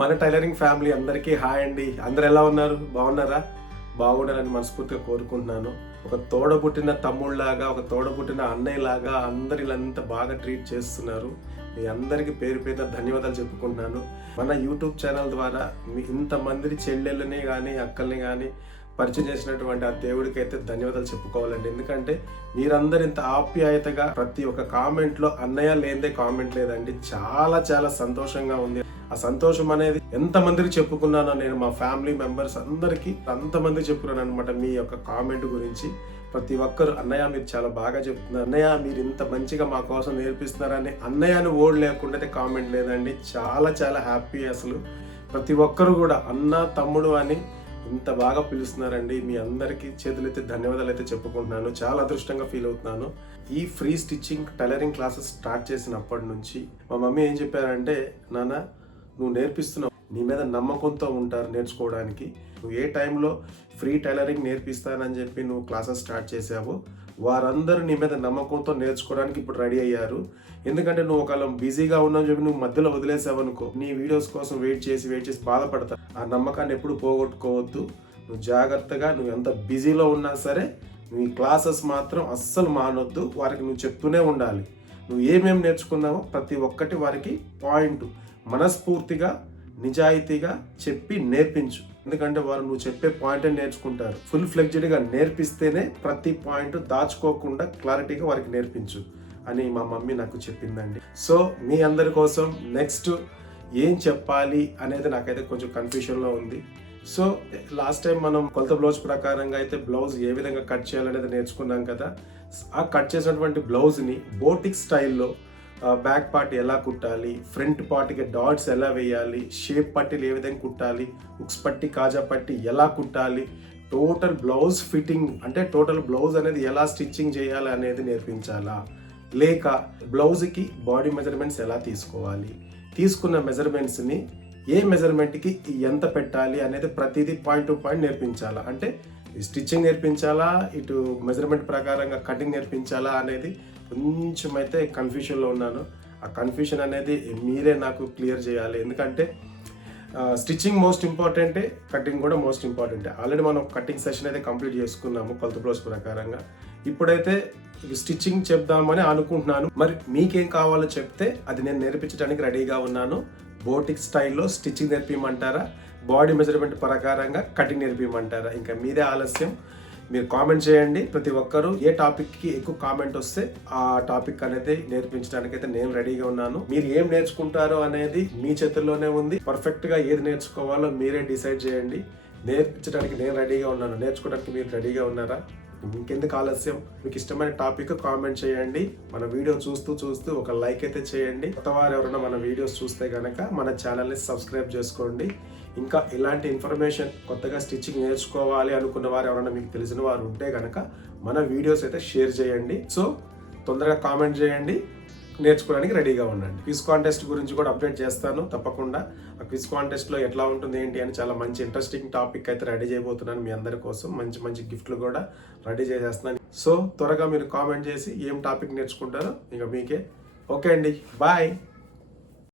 మన tailoring family అందరికీ hi అండి. అందరు ఎలా ఉన్నారు? బాగున్నారా? బాగుండాలని మనస్ఫూర్తిగా కోరుకుంటున్నాను. ఒక తోడబుట్టిన తమ్ముళ్ళలాగా, ఒక తోడబుట్టిన అన్నయ్యలాగా అందరిలంతా బాగా ట్రీట్ చేస్తున్నారు. మీ అందరికీ పేరు పేరున ధన్యవాదాలు చెప్పుకుంటున్నాను. మన యూట్యూబ్ ఛానల్ ద్వారా మీ ఇంతమంది చెల్లెళ్ళని కానీ అక్కల్ని కానీ పరిచయం చేసినటువంటి ఆ దేవుడికి అయితే ధన్యవాదాలు చెప్పుకోవాలండి. ఎందుకంటే మీరందరు ఇంత ఆప్యాయతగా ప్రతి ఒక్క కామెంట్లో అన్నయ్య లేనిదే కామెంట్ లేదండి. చాలా చాలా సంతోషంగా ఉంది. ఆ సంతోషం అనేది ఎంతమందికి చెప్పుకున్నానో నేను మా ఫ్యామిలీ మెంబర్స్ అందరికీ అంతమంది చెప్పుకున్నాను అనమాట. మీ యొక్క కామెంట్ గురించి ప్రతి ఒక్కరు అన్నయ్య మీరు చాలా బాగా చెప్తున్నారు, అన్నయ్య మీరు ఇంత మంచిగా మా కోసం నేర్పిస్తున్నారని అన్నయ్యని ఓడ్ లేకుండా కామెంట్ లేదండి. చాలా చాలా హ్యాపీ. అసలు ప్రతి ఒక్కరు కూడా అన్న తమ్ముడు అని ఇంత బాగా పిలుస్తున్నారండి. మీ అందరికీ చేతులైతే ధన్యవాదాలు అయితే చెప్పుకుంటున్నాను. చాలా అదృష్టంగా ఫీల్ అవుతున్నాను. ఈ free stitching tailoring classes start చేసినప్పటి నుంచి మా మమ్మీ ఏం చెప్పారంటే, నాన్న నువ్వు నేర్పిస్తున్నావు, నీ మీద నమ్మకంతో ఉంటారు నేర్చుకోవడానికి. నువ్వు ఏ టైంలో ఫ్రీ టైలరింగ్ నేర్పిస్తానని చెప్పి నువ్వు క్లాసెస్ స్టార్ట్ చేసావు, వారందరూ నీ మీద నమ్మకంతో నేర్చుకోవడానికి ఇప్పుడు రెడీ అయ్యారు. ఎందుకంటే నువ్వు ఒకవేళ బిజీగా ఉన్నావు చెప్పి నువ్వు మధ్యలో వదిలేసావు అనుకో, నీ వీడియోస్ కోసం వెయిట్ చేసి బాధపడతావు. ఆ నమ్మకాన్ని ఎప్పుడు పోగొట్టుకోవద్దు. నువ్వు జాగ్రత్తగా, నువ్వు ఎంత బిజీలో ఉన్నా సరే నీ క్లాసెస్ మాత్రం అస్సలు మానొద్దు. వారికి నువ్వు చెప్తూనే ఉండాలి. నువ్వు ఏమేమి నేర్చుకున్నావో ప్రతి ఒక్కటి వారికి పాయింట్ మనస్ఫూర్తిగా నిజాయితీగా చెప్పి నేర్పించు. ఎందుకంటే వారు నువ్వు చెప్పే పాయింట్ నేర్చుకుంటారు. ఫుల్ ఫ్లెక్జ్డ్గా నేర్పిస్తేనే ప్రతి పాయింట్ దాచుకోకుండా క్లారిటీగా వారికి నేర్పించు అని మా మమ్మీ నాకు చెప్పిందండి. సో మీ అందరి కోసం నెక్స్ట్ ఏం చెప్పాలి అనేది నాకైతే కొంచెం కన్ఫ్యూషన్లో ఉంది. సో లాస్ట్ టైం మనం కొలత బ్లౌజ్ ప్రకారంగా అయితే బ్లౌజ్ ఏ విధంగా కట్ చేయాలనేది నేర్చుకున్నాం కదా. ఆ కట్ చేసినటువంటి బ్లౌజ్ని బోటిక్ స్టైల్లో బ్యాక్ పార్ట్ ఎలా కుట్టాలి, ఫ్రంట్ పార్ట్కి డాట్స్ ఎలా వేయాలి, షేప్ పట్టీలు ఏ విధంగా కుట్టాలి, ఉక్స్ పట్టి కాజా పట్టి ఎలా కుట్టాలి, టోటల్ బ్లౌజ్ ఫిట్టింగ్ అంటే టోటల్ బ్లౌజ్ అనేది ఎలా స్టిచ్చింగ్ చేయాలి అనేది నేర్పించాలా, లేక బ్లౌజ్కి బాడీ మెజర్మెంట్స్ ఎలా తీసుకోవాలి, తీసుకున్న మెజర్మెంట్స్ని ఏ మెజర్మెంట్కి ఎంత పెట్టాలి అనేది ప్రతిదీ పాయింట్ టు పాయింట్ నేర్పించాలా. అంటే స్టిచ్చింగ్ నేర్పించాలా, ఇటు మెజర్మెంట్ ప్రకారంగా కటింగ్ నేర్పించాలా అనేది కొంచెం అయితే కన్ఫ్యూషన్లో ఉన్నాను. ఆ కన్ఫ్యూషన్ అనేది మీరే నాకు క్లియర్ చేయాలి. ఎందుకంటే స్టిచ్చింగ్ మోస్ట్ ఇంపార్టెంటే, కటింగ్ కూడా మోస్ట్ ఇంపార్టెంటే. ఆల్రెడీ మనం కటింగ్ సెషన్ అయితే కంప్లీట్ చేసుకున్నాము కొలత బ్లౌజ్ ప్రకారంగా. ఇప్పుడైతే స్టిచ్చింగ్ చెప్దామని అనుకుంటున్నాను. మరి మీకేం కావాలో చెప్తే అది నేను నేర్పించడానికి రెడీగా ఉన్నాను. బోటిక్ స్టైల్లో స్టిచ్చింగ్ నేర్పించమంటారా, బాడీ మెజర్మెంట్ ప్రకారంగా కటింగ్ నేర్పించమంటారా? ఇంకా మీదే ఆలస్యం. మీరు కామెంట్ చేయండి. ప్రతి ఒక్కరూ ఏ టాపిక్కి ఎక్కువ కామెంట్ వస్తే ఆ టాపిక్ అనేది నేర్పించడానికి అయితే నేను రెడీగా ఉన్నాను. మీరు ఏం నేర్చుకుంటారో అనేది మీ చేతుల్లోనే ఉంది. పర్ఫెక్ట్గా ఏది నేర్చుకోవాలో మీరే డిసైడ్ చేయండి. నేర్పించడానికి నేను రెడీగా ఉన్నాను. నేర్చుకోవడానికి మీరు రెడీగా ఉన్నారా? ఇంకెందుకు ఆలస్యం? మీకు ఇష్టమైన టాపిక్ కామెంట్ చేయండి. మన వీడియో చూస్తూ ఒక లైక్ అయితే చేయండి. కొత్త వారు ఎవరైనా మన వీడియోస్ చూస్తే కనుక మన ఛానల్ని సబ్స్క్రైబ్ చేసుకోండి. ఇంకా ఇలాంటి ఇన్ఫర్మేషన్ కొత్తగా స్టిచ్చింగ్ నేర్చుకోవాలి అనుకున్న వారు ఎవరైనా మీకు తెలిసిన వారు ఉంటే కనుక మన వీడియోస్ అయితే షేర్ చేయండి. సో తొందరగా కామెంట్ చేయండి. నేర్చుకోవడానికి రెడీగా ఉండండి. క్విజ్ కాంటెస్ట్ గురించి కూడా అప్డేట్ చేస్తాను తప్పకుండా. ఆ క్విజ్ కాంటెస్ట్లో ఎట్లా ఉంటుంది ఏంటి అని చాలా మంచి ఇంట్రెస్టింగ్ టాపిక్ అయితే రెడీ చేయబోతున్నాను మీ అందరి కోసం. మంచి గిఫ్ట్లు కూడా రెడీ చేసేస్తున్నాను. సో త్వరగా మీరు కామెంట్ చేసి ఏం టాపిక్ నేర్చుకుంటారో ఇక మీకే. ఓకే అండి, బాయ్.